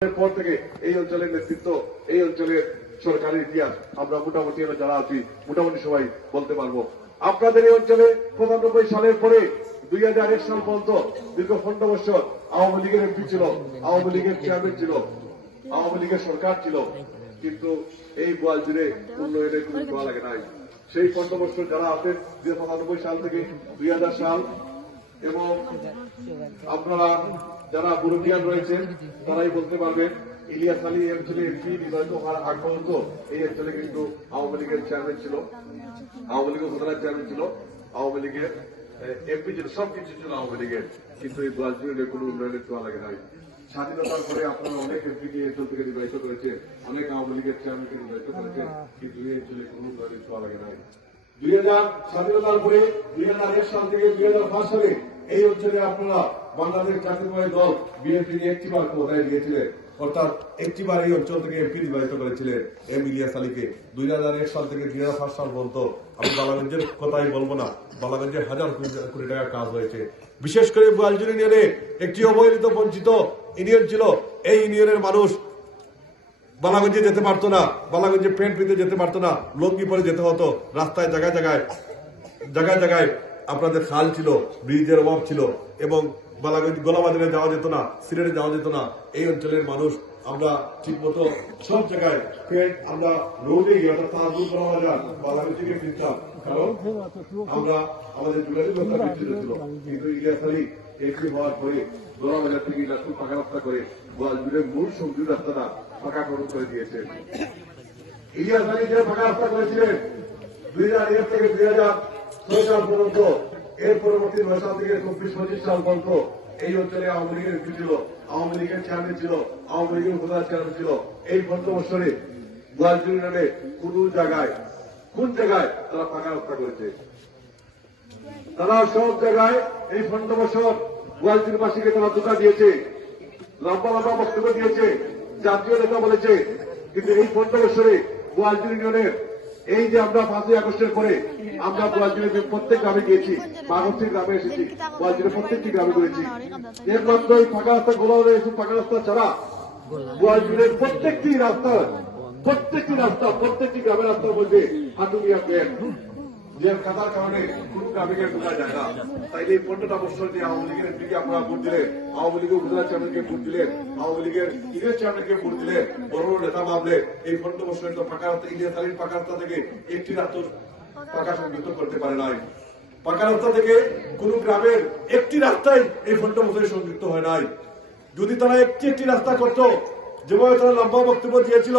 পর থেকে এই অঞ্চলের নেতৃত্ব, এই অঞ্চলের সরকারের ইতিহাস আমরা মোটামুটি যারা আছি মোটামুটি সবাই বলতে পারবো। আপনাদের এই অঞ্চলে ৯৫ সালের পরে ২০০১ সাল পর্যন্ত দীর্ঘ ১৫ বছর আওয়ামী লীগের এমপি ছিল, আওয়ামী লীগের চেয়ারম্যান ছিল, আওয়ামী লীগের সরকার ছিল, কিন্তু এই বোয়ালজুড়ে উন্নয়নের কোন দোয়া লাগে নাই। সেই ১৫ বছর যারা আছেন ৯৫ সাল থেকে ২০০০ সাল এবং আপনারা যারা মুরব্বিয়ান রয়েছেন তারাই বলতে পারবেন, ইলিয়াস আলী এই অঞ্চলে এমপি নির্বাচিত হওয়ার আগ পর্যন্ত এই অঞ্চলে কিন্তু আওয়ামী লীগের চেয়ারম্যান ছিল, আওয়ামী লীগের উপজেলার চেয়ারম্যান ছিল, আওয়ামী লীগের এমপি ছিল, সবকিছু ছিল আওয়ামী লীগের, কিন্তু এই বোয়ালজুড়ে কোনো উন্নয়নের ছোঁয়া লাগে নাই। স্বাধীনতার পরে আপনারা অনেক এমপিকে এই অঞ্চল থেকে নির্বাচিত করেছেন, অনেক আওয়ামী লীগের চেয়ারম্যানকে নির্বাচিত করেছেন, কিন্তু এই অঞ্চলে কোনো উন্নয়নের ছোঁয়া লাগে নাই। ২০০০ স্বাধীনতার পরে ২০০১ সাল থেকে ২০০৫ সালে এই অঞ্চলে আপনারা বাংলাদেশ জাতীয়তাবাদী দল বিএনপি একটিবার ক্ষমতায় দিয়েছিলেন, অর্থাৎ একটিবার এই অঞ্চল থেকে এমপি নির্বাচিত করেছিলেন এম ইলিয়াস আলীকে। ২০০১ সাল থেকে ২০০৫ সাল পর্যন্ত আমি বালাগঞ্জের কথাই বলবো না, বালাগঞ্জে হাজার কোটি টাকার কাজ হয়েছে। বিশেষ করে বোয়ালজুড়ি ইউনিয়নে একটি অবহেলিত বঞ্চিত ইউনিয়ন ছিল। এই ইউনিয়নের মানুষ বালাগঞ্জে যেতে পারতো না, বালাগঞ্জে প্যান্ট পিঁধে যেতে পারতো না, লঙ্গি পরে যেতে হতো। রাস্তায় জায়গায় জায়গায় আপনাদের খাল ছিল, ব্রিজের অভাব ছিল এবং বালাগঞ্জ গোলাবাজারে যাওয়া যেত না, সিলেটে যাওয়া যেত না। এই অঞ্চলের মানুষ আমরা ঠিক মতো সব জায়গায় আমরা রোডে গিয়ে বালাগঞ্জ থেকে ফিরতাম, কারণ আমরা আমাদের যোগাযোগ ব্যবস্থা বিচ্ছিন্ন ছিল। কিন্তু ইলিয়াস আলী এমপি হওয়ার পরে গোলাবাজার থেকে রাস্তা পাকা রাস্তা করে বোয়ালজুড়ের মূল সংযোগ রাস্তাটা পাকাকরণ করে দিয়েছেন। ইলিয়াস আলী যে পাকা রাস্তা করেছিলেন ২০০১ থেকে ২০০৬ সাল পর্যন্ত, এর পরবর্তী ৯ সাল থেকে ২৪-২৫ সাল পর্যন্ত এই অঞ্চলে আওয়ামী লীগের এমপি ছিল, আওয়ামী লীগের চেয়ারম্যান ছিল, আওয়ামী লীগের উপজেলা চেয়ারম্যান ছিল। এই ১৫ বছরে বোয়ালজুড়ি ইউনিয়নে কোন জায়গায় তারা পাকা রাস্তা করেছে? তারা সব জায়গায় এই ১৫ বছর বোয়ালজুড়িবাসীকে তারা ধোঁকা দিয়েছে, লম্বা লম্বা বক্তব্য দিয়েছে, জাতীয় নেতা বলেছে, কিন্তু এই ১৫ বছরে বোয়ালজুড়ি ইউনিয়নের এই যে আমরা ৫ই আগস্টের পরে আমরা বোয়ালজুড়ির প্রত্যেক গ্রামে গিয়েছি, ১২টি গ্রামে এসেছি, বোয়ালজুড়ির প্রত্যেকটি গ্রামে করেছি। একমাত্র এই ফাঁকা রাস্তা গোলা হয়েছে, ফাঁকা রাস্তা ছাড়া বোয়ালজুড়ির প্রত্যেকটি গ্রামের রাস্তার মধ্যে হাটুমিয়া পেন যে কাতার কারণে কোন গ্রামে ঢোকা যায় না। তাইলে এই ১৫টা বছর যে আওয়ামী লীগের এমপিকে আপনারা ভোট দিলেন, আওয়ামী লীগের উপজেলা চেয়ারম্যানকে ভোট দিলেন, আওয়ামী লীগের ইউনিয়ন চেয়ারম্যানকে ভোট দিলেন, বড় বড় নেতা মামলেন, এই ১৫ বছরের তো পাকা রাস্তা ইলিয়াস আলীর পাকা রাস্তা থেকে একটি রাস্তা পাকা সংযুক্ত করতে পারে নাই। পাকা রাস্তা থেকে কোন গ্রামের একটি রাস্তাই এই ১৫ বছরে সংযুক্ত হয় নাই। যদি তারা একটি রাস্তা করতো, যেভাবে তারা লম্বা বক্তব্য দিয়েছিল